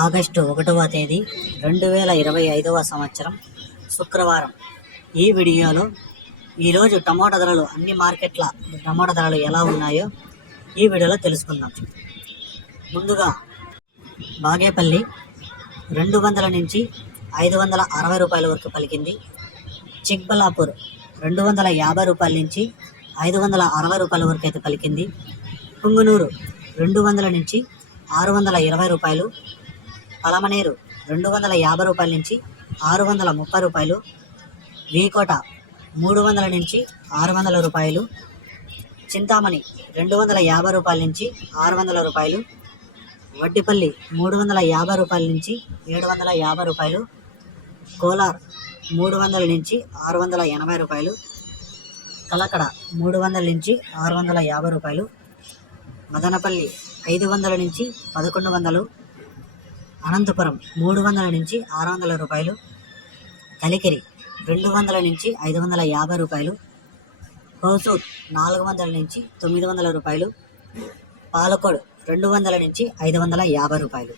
August 1వ తేదీ 2025వ సంవత్సరం శుక్రవారం. ఈ వీడియోలో ఈరోజు టమోటా ధరలు అన్ని మార్కెట్ల టమోటా ధరలు ఎలా ఉన్నాయో ఈ వీడియోలో తెలుసుకుందాం. ముందుగా బాగేపల్లి 200 నుంచి 560 రూపాయల వరకు పలికింది. చిక్బల్లాపూర్ 250 రూపాయల నుంచి 560 రూపాయల వరకు అయితే పలికింది. పుంగనూరు 200 నుంచి 620 రూపాయలు. పలమనేరు 250 రూపాయల నుంచి 630 రూపాయలు. వీకోట 300 నుంచి 600 రూపాయలు. చింతామణి 250 రూపాయల నుంచి 600 రూపాయలు. వడ్డిపల్లి 350 రూపాయల నుంచి 750 రూపాయలు. కోలార్ 300 నుంచి 680 రూపాయలు. కలకడ 300 నుంచి 650 రూపాయలు. మదనపల్లి 500 నుంచి 1100. అనంతపురం 300 నుంచి 600 రూపాయలు. కలికిరి 200 నుంచి 550 రూపాయలు. హోసూర్ 400 నుంచి 900 రూపాయలు. పాలకోడ్ 200 నుంచి 550 రూపాయలు.